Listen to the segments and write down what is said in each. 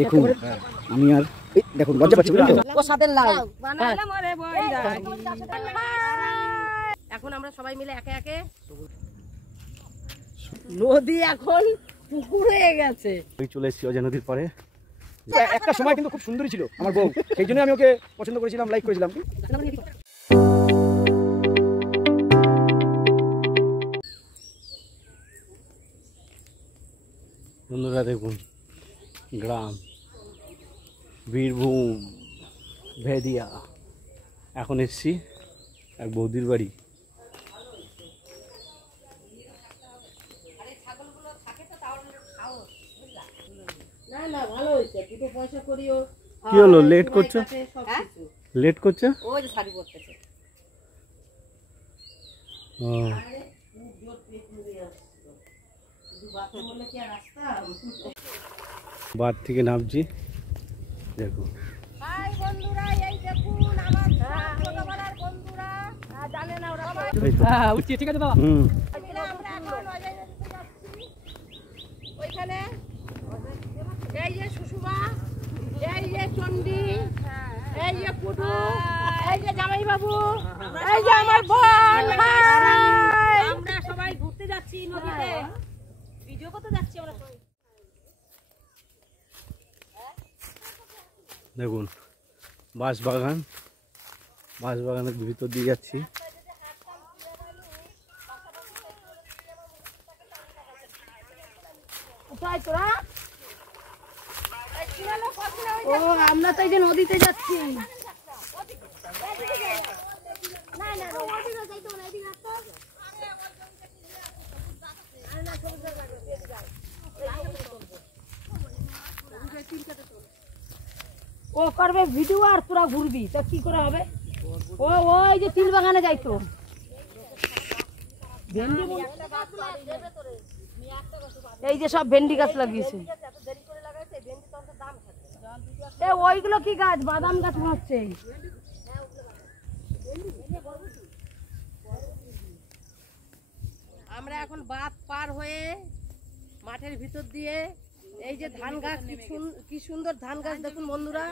দেখুন আমি আর দেখুন লজ্জা পাচ্ছি ও সাদের লাউ এখন আমরা সবাই মিলে একে একে নদী এখন পুকুর হয়ে গেছে। চলে এসেছি অজয় নদীর পরে। একটা সময় কিন্তু খুব সুন্দরী ছিল আমার বউ, সেই জন্য আমি ওকে পছন্দ করেছিলাম, লাইক করেছিলাম। বন্ধুরা দেখুন গ্রাম বীরভূম ভেদিয়া, এখন এসছি এক বৌদির বাড়ি। কি হলো লেট করছো? লেট করছো? ওই যে শাড়ি পরতেছে। বাদ থেকে নামছি দেখো। হাই বন্ধুরা, এই দেখুন আমার ছোটবেলার বন্ধুরা, জানে না ওরা উঠছি, ঠিক আছে বাবা। আমরা এখন অজয় নদীতে যাচ্ছি। ওইখানে এই যে সুষুমা, এই যে চন্ডী, এই যে পুটু, এই যে জামাই বাবু, এই যে আমার বোন, আমরা সবাই ঘুরতে যাচ্ছি নদীতে, ভিডিও করতে যাচ্ছি আমরা সবাই। দেখুন বাঁশবাগান, বাঁশবাগানের ভিতর দিয়ে যাচ্ছি। ও আমরা তো এই যে নদীতে যাচ্ছি। ও করবে ভিডিও আর তোরা ঘুরবি, তো কি করে হবে? ও ওই যে তিল বাগানে যাইতো এই যে সব ভেন্ডি গাছ লাগিয়েছে। ওইগুলো কি গাছ? বাদাম গাছ হচ্ছে। আমরা এখন বাঁধ পার হয়ে মাঠের ভিতর দিয়ে এই যে ধান গাছ, কি সুন্দর ধান গাছ দেখুন বন্ধুরা।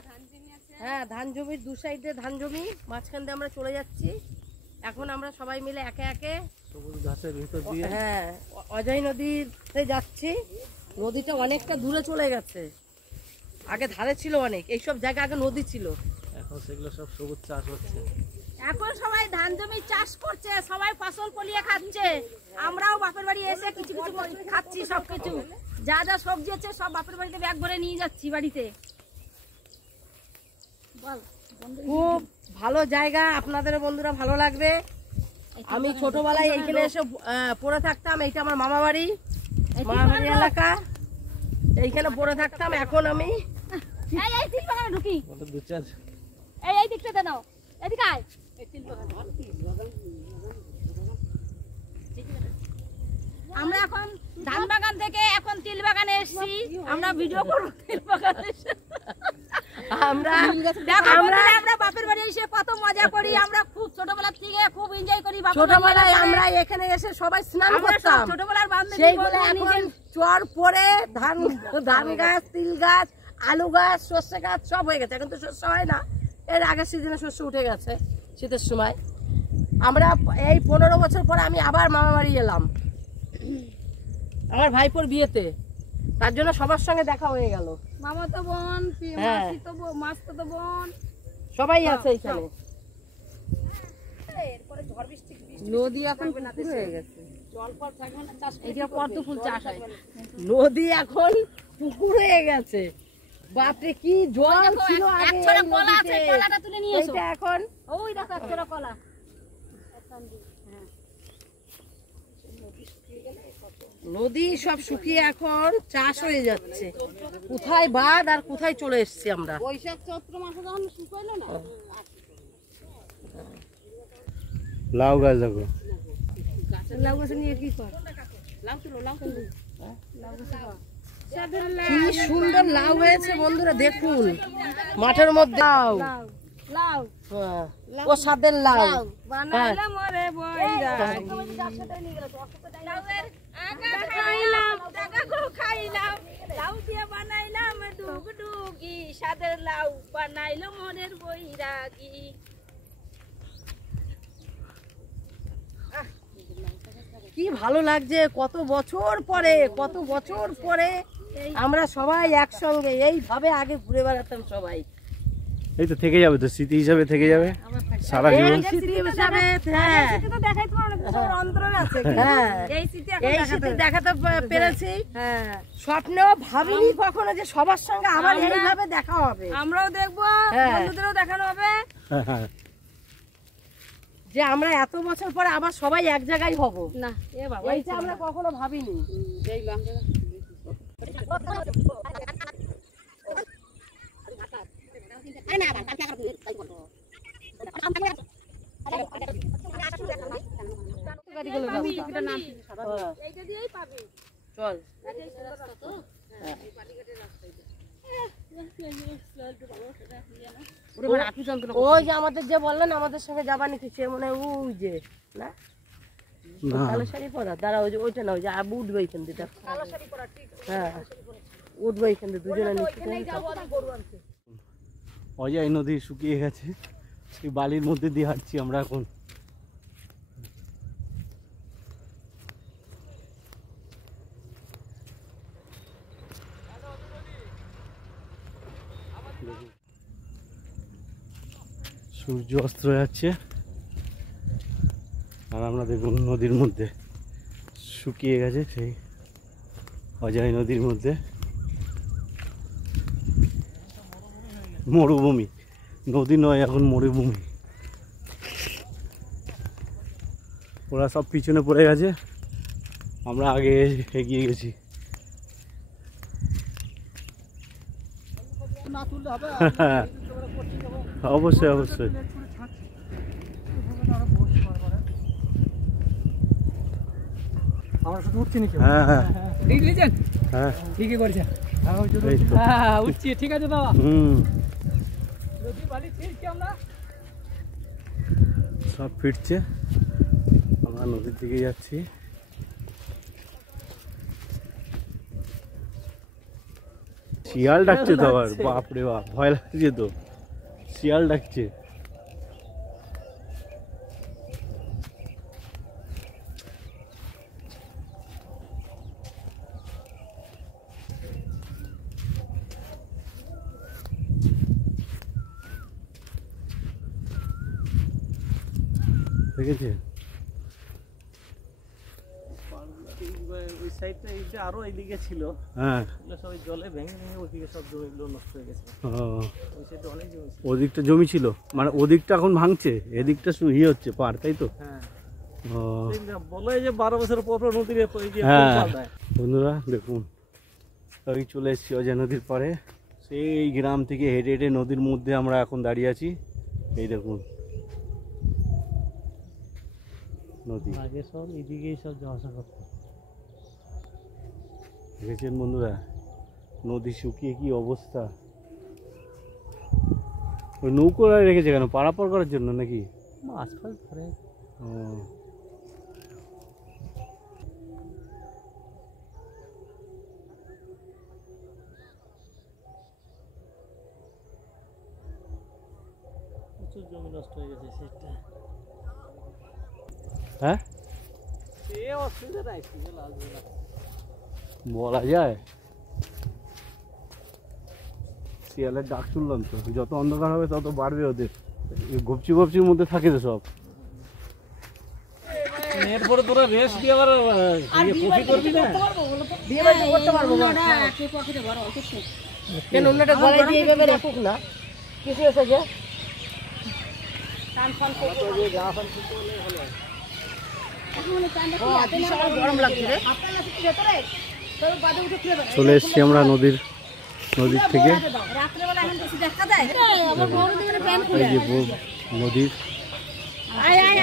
হ্যাঁ, ধান জমির দু সাইডে ধান জমি, মাঝখান দিয়ে আমরা চলে যাচ্ছি। এখন আমরা সবাই মিলে একে একে ঘাসের ভিতর দিয়ে হ্যাঁ অজয় নদীতে যাচ্ছি। নদীটা অনেকটা দূরে চলে গেছে, আগে ধারে ছিল অনেক, এইসব জায়গা আগে নদী ছিল, এখন সেগুলো সব সবুজ চাষ হচ্ছে। এখন সবাই ধান জমি চাষ করছে, সবাই ফসল ফলিয়ে খাচ্ছে। আমরাও বাপের বাড়ি এসে কিছু কিছু খাচ্ছি, সবকিছু যা যা সবজি আছে সব বাপের বাড়িতে ব্যাগ ভরে নিয়ে যাচ্ছি বাড়িতে। খুব ভালো জায়গা, আপনাদের বন্ধুরা ভালো লাগবে। আমি ছোটবেলায় এইখানে এসে পড়ে থাকতাম, এইটা আমার মামা বাড়ি, মামা বাড়ি এলাকা, এইখানে পড়ে থাকতাম। এখন আমি ঢুকি এই দিকটা নাও, এদিকে আয়। আমরা এখন ধান বাগান থেকে এখন তিল বাগানে এসেছি, আমরা ভিডিও করবো তিল বাগানে। আমরা বাপের বাড়ি এসে কত মজা করি, আমরা খুব ছোটবেলা থেকে খুব এনজয় করি। ছোটবেলায় আমরা এখানে এসে সবাই স্নান করতাম, ছোটবেলার বান্ধবী। এখন চর পরে ধান গাছ, তিল গাছ, আলু গাছ, সর্ষে গাছ সব হয়ে গেছে। এখন তো শস্য হয় না, এর আগের সিজনে শস্য উঠে গেছে শীতের সময়। আমরা এই 15 বছর পরে আমি আবার মামা বাড়ি এলাম আমার ভাইপোর বিয়েতে, তার জন্য সবার সঙ্গে দেখা হয়ে গেল। মামা তো বোন, মাসতো তো বোন সবাই আছে এখানে। নদী এখন পুকুর হয়ে গেছে, জল ফল থাকবে না, চাষ এই যে কত ফুল চাষ হয়। নদী এখন পুকুর হয়ে গেছে, বাপরে কি জল ছিল আগে। এক ছড়া কলা আছে, কলাটা তুলে নিয়ে এসো। এটা এখন ওই দেখো এক ছড়া কলা। নদী সব শুকিয়ে এখন চাষ হয়ে যাচ্ছে। কোথায় বাদ আর কোথায় চলে এসেছি আমরা। বৈশাখ চৈত্র মাসে যখন শুকাইলো না, লাউ গাছ দেখো। লাউ গাছ নিয়ে কি কর? লাউ তুলো, লাউ তুলো। কি সুন্দর লাউ হয়েছে বন্ধুরা, দেখুন মাঠের মধ্যে লাউ। লাউ ও সাদের লাউ বানাইলাম ওরে বইরা, লাউয়ের আগা খাইলাম, আগা খাইলাম, লাউ দিয়ে বানাইলাম ডুগডুগ। দাও বানাইলো মনের বৈরাগী। কি ভালো লাগছে, কত বছর পরে আমরা সবাই একসঙ্গে এইভাবে আগে ঘুরে বেড়াতাম সবাই। এই তো থেকে যাবে, তো স্মৃতি হিসাবে থেকে যাবে সারা জীবন। স্মৃতি হিসাবে এই স্মৃতি দেখাতে পেরেছি। স্বপ্নেও ভাবিনি কখনো যে সবার সঙ্গে আবার এইভাবে দেখা হবে। আমরাও দেখবো, বন্ধুদেরও দেখানো হবে যে আমরা এত বছর পরে আবার সবাই এক জায়গায় হব। না এইটা আমরা কখনো ভাবিনি। চল ওই যে আমাদের যে বললেন আমাদের সঙ্গে যাবা নাকি, সে মনে হয় ওই যে না কালো শাড়ি পরা, দাঁড়া ওই যে ওইটা না, ওই যে আবু উঠবে এখান থেকে। হ্যাঁ উঠবে এখান থেকে দুজনে নিচে। অজয় নদী শুকিয়ে গেছে, এই বালির মধ্যে দিয়ে হাঁটছি আমরা এখন। সূর্য অস্ত যাচ্ছে আর আমরা দেখুন নদীর মধ্যে শুকিয়ে গেছে, সেই অজয় নদীর মধ্যে মরুভূমি, নদী নয় এখন মরুভূমি। ওরা সব পিছনে পড়ে গেছে, আমরা আগে এগিয়ে গেছি। অবশ্যই অবশ্যই। আমরা শুধু উঠছি নাকি? হ্যাঁ হ্যাঁ ঠিক লিখেছেন? হ্যাঁ ঠিকই করেছেন। উঠছি, ঠিক আছে বাবা। নদী বালি ফিরছি আমরা, সব ফিরছে, আমরা নদীর দিকে যাচ্ছি। শিয়াল ডাকছে তো আবার, বাপরে বাপ, ভয় লাগছে তো, শিয়াল ডাকছে। দেখেছে ওই সাইডটা এইটা আরো এইদিকে ছিল, হ্যাঁ সব জলে ভেঙে ভেঙে ওইদিকে সব জমিগুলো নষ্ট হয়ে গেছে। ওই সাইডে অনেক জমি ছিল, ওদিকটা জমি ছিল, মানে ওদিকটা এখন ভাঙছে, এদিকটা শুধু ইয়ে হচ্ছে পার, তাই তো? হ্যাঁ বলে যে 12 বছর পর পর নদীর হ্যাঁ বন্ধুরা দেখুন, আমি চলে এসেছি অজয় নদীর পাড়ে। সেই গ্রাম থেকে হেঁটে হেঁটে নদীর মধ্যে আমরা এখন দাঁড়িয়ে আছি। এই দেখুন নদী, আগে সব এদিকেই সব যাওয়া আসা করতো। দেখেছেন বন্ধুরা নদী শুকিয়ে কি অবস্থা। ওই নৌকো রেখেছে কেন, পারাপার করার জন্য নাকি? মাছ ফাছ ধরে। ও প্রচুর জমি নষ্ট হয়ে গেছে সেটা। হ্যাঁ সে অসুবিধা নাই, আসবে না বলা যায়। শিয়ালের ডাক শুনলাম তো, যত অন্ধকার হবে তত বাড়বে ওদের, গপচি গপচির মধ্যে থাকে তো সব। এরপরে তোরা রেস্ট দিয়ে আবার কফি করবি না? বিয়ে বাড়ি করতে পারবো না, কেন অন্যটা গলায় দিয়ে এইভাবে রাখুক না, কিছু এসেছে গরম লাগছে রে। চলে এসছি আমরা নদীর থেকে, এই যে নদীর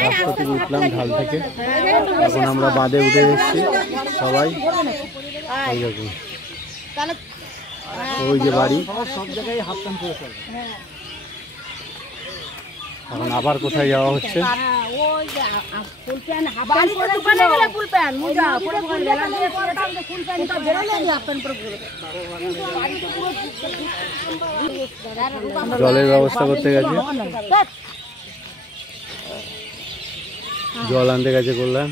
রাস্তা থেকে উঠলাম ঢাল থেকে, এখন আমরা বাঁধে উঠে এসেছি সবাই। এই দেখুন ওই যে বাড়ি, সব জায়গায় হাফ টান করে চলে। এখন আবার কোথায় যাওয়া হচ্ছে? জলের ব্যবস্থা করতে গেছে, জল আনতে গেছে করলাম।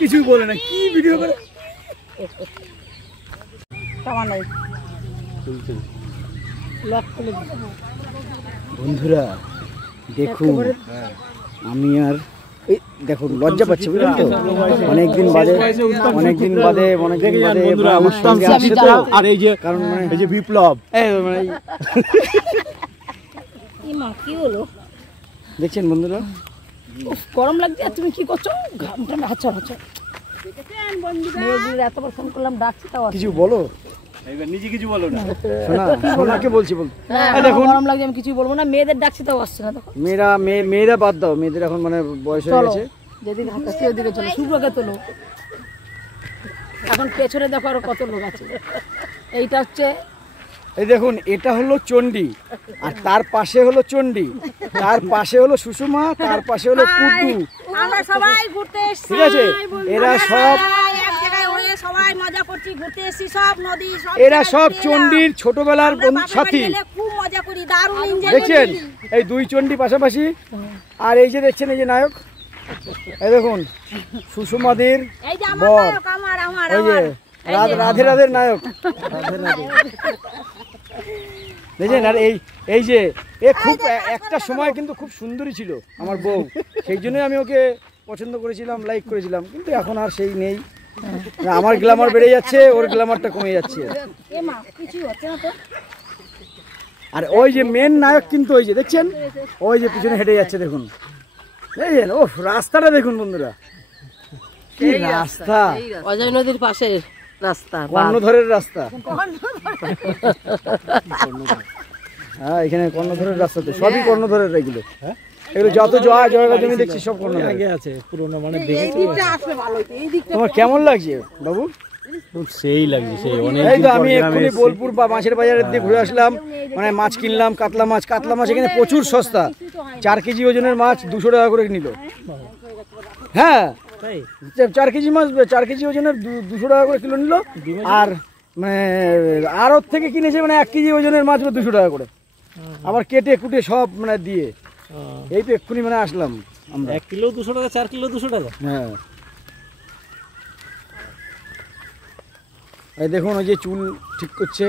কিছুই বলে না, কি ভিডিও করে বন্ধুরা দেখুন, আমি আর এই দেখুন লজ্জা পাচ্ছি বুঝলেন তো, অনেকদিন বাদে আমার সঙ্গে আসছে তো। আর এই যে কারণ মানে এই যে বিপ্লব, মানে কি হলো দেখছেন বন্ধুরা, গরম লাগছে। আর তুমি কি করছো? ঘামটা হাঁচা হাঁচা এত বার ফোন করলাম, ডাকছি তাও কিছু বলো, নিজে কিছু বলো না। সোনাকে বলছি দেখুন গরম লাগছে, আমি কিছুই বলবো না। মেয়েদের ডাকছি তাও আসছে না। দেখো মেয়েরা বাদ দাও, মেয়েদের এখন মানে বয়স হয়ে গেছে। যেদিকে হাঁটাচ্ছি ওদিকে চলো, শুভ্রকে তোলো। এখন পেছনে দেখো আরো কত লোক আছে। এইটা হচ্ছে, এই দেখুন, এটা হলো চণ্ডী, আর তার পাশে হলো চণ্ডী, তার পাশে হলো সুষমা, তার পাশে হলো কুটু। আমরা সবাই ঘুরতে এসেছি, ঠিক আছে, এরা সব এক জায়গায় হয়ে সবাই মজা করছি, ঘুরতে এসেছি। সব নদী সব এরা সব চণ্ডীর ছোটবেলার সাথী। খুব মজা করি, দারুণ এনজয় দেখছেন এই দুই চণ্ডী পাশাপাশি। আর এই যে দেখছেন এই যে নায়ক, এই দেখুন সুষমাদের এই যে আমার বর, নায়ক, আমার ওই যে রাধের নায়ক দেখছেন। আর এই যে এ খুব একটা সময় কিন্তু খুব সুন্দরী ছিল আমার বউ, সেই জন্যই আমি ওকে পছন্দ করেছিলাম, লাইক করেছিলাম। কিন্তু এখন আর সেই নেই, আমার গ্ল্যামার বেড়ে যাচ্ছে, ওর গ্ল্যামারটা কমে যাচ্ছে। আর ওই যে মেন নায়ক কিন্তু ওই যে দেখছেন, ওই যে পিছনে হেঁটে যাচ্ছে দেখুন, দেখছেন? ও রাস্তাটা দেখুন বন্ধুরা, কি রাস্তা, অজয় নদীর পাশে রাস্তা, কর্ণধরের রাস্তা। হ্যাঁ, এখানে কর্ণধরের রাস্তা, তো সবই কর্ণধরের। এগুলো এগুলো যত জায়গা জমি দেখছি সব কর্ণধরের। আগে আছে পুরোনো, মানে তোমার কেমন লাগছে বাবু? সেই লাগছে, সেই অনেক। এই তো আমি এক্ষুনি বোলপুর বা মাছের বাজারের দিকে ঘুরে আসলাম, মানে মাছ কিনলাম, কাতলা মাছ এখানে প্রচুর সস্তা। 4 কেজি ওজনের মাছ 200 টাকা করে নিল। হ্যাঁ, 4 কেজি মাছ, 4 কেজি ওজনের 200 টাকা করে কিলো নিল। আর মানে আড়ত থেকে কিনেছে মানে 1 কেজি ওজনের মাছ 200 টাকা করে, আবার কেটে কুটে সব মানে দিয়ে। এই তো এক্ষুনি মানে আসলাম আমরা। 1 কিলো 200 টাকা, 4 কিলো 200 টাকা। হ্যাঁ, এই দেখুন ওই যে চুল ঠিক করছে,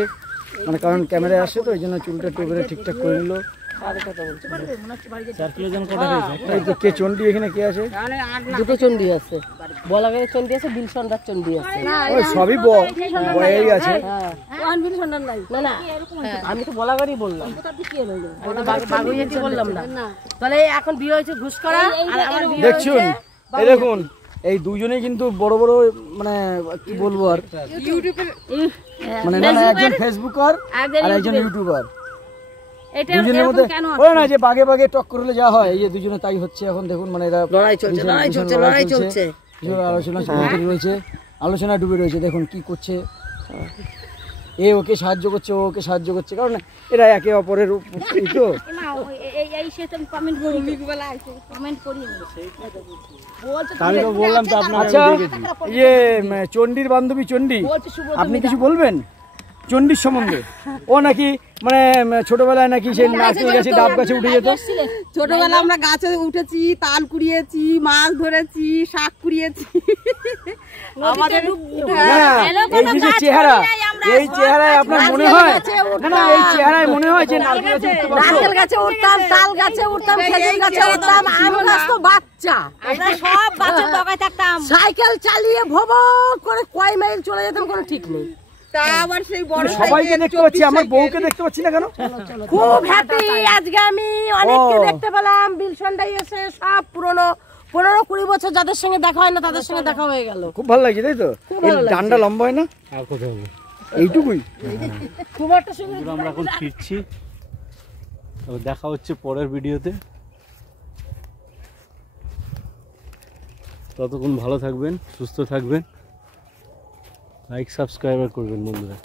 মানে কারণ ক্যামেরায় আসছে তো, এই জন্য চুলটা টোপরে ঠিকঠাক করে নিল। 4 কিলো জন কটা হয়েছে? এই তো কে চণ্ডী, এখানে কে আছে? দুটো চণ্ডী আছে, বলাগাড়ির চণ্ডী আছে, বিলসন্ডার চণ্ডী আছে। ওই সবই বয়েই আছে। না না, আমি তো বলাগাড়ি বললাম, বাগুইয়াটি বললাম না। তাহলে এখন বিয়ে হয়েছে ঘুষ করা, আর আমার বিয়ে দেখছুন, এই দেখুন এই দুজনেই কিন্তু বড় বড়, মানে কি বলবো আর, মানে একজন ফেসবুকার আর একজন ইউটিউবার। দুজনের মধ্যে ওই না যে বাগে বাগে টক্কর হলে যা হয়, এই যে দুজনে তাই হচ্ছে এখন। দেখুন মানে এরা লড়াই চলছে। আলোচনা ডুবে রয়েছে। দেখুন কি করছে, এ ওকে সাহায্য করছে, ও ওকে সাহায্য করছে, কারণ এরা একে অপরের তো। আমি তো বললাম তো আপনার। আচ্ছা, ইয়ে চণ্ডীর বান্ধবী চণ্ডী, আপনি কিছু বলবেন চণ্ডীর সম্বন্ধে? ও নাকি মানে ছোটবেলায় নাকি সেই নারকেল গাছে, ডাব গাছে উঠে যেত। ছোটবেলায় আমরা গাছে উঠেছি, তাল কুড়িয়েছি, মাছ ধরেছি, শাক কুড়িয়েছি। আমাদের এই যে চেহারা, এই চেহারায় আপনার মনে হয় না, এই চেহারায় মনে হয় যে নারকেল গাছে উঠতাম, তাল গাছে উঠতাম, খেজুর গাছে উঠতাম, আম গাছ তো বাচ্চা, আমরা সব বাচ্চা দগায় থাকতাম। সাইকেল চালিয়ে ভব করে কয় মাইল চলে যেতাম, কোনো ঠিক নেই। তা আবার সেই বড় সবাইকে দেখতে পাচ্ছি, আমার বউকে দেখতে পাচ্ছি না কেন? খুব হ্যাপি আজকে, আমি অনেককে দেখতে পেলাম। বিলসন্ডাই এসে সব পুরনো 15-20 বছর যাদের সঙ্গে দেখা হয় না, তাদের সঙ্গে দেখা হয়ে গেল। খুব ভালো লাগছে, তাই তো? ডান্ডা লম্বা হয় না, আর কোথায় হবে? এইটুকুই। খুব একটা সুন্দর। আমরা এখন ফিরছি, দেখা হচ্ছে পরের ভিডিওতে। ততক্ষণ ভালো থাকবেন, সুস্থ থাকবেন, লাইক সাবস্ক্রাইব করবেন বন্ধুরা।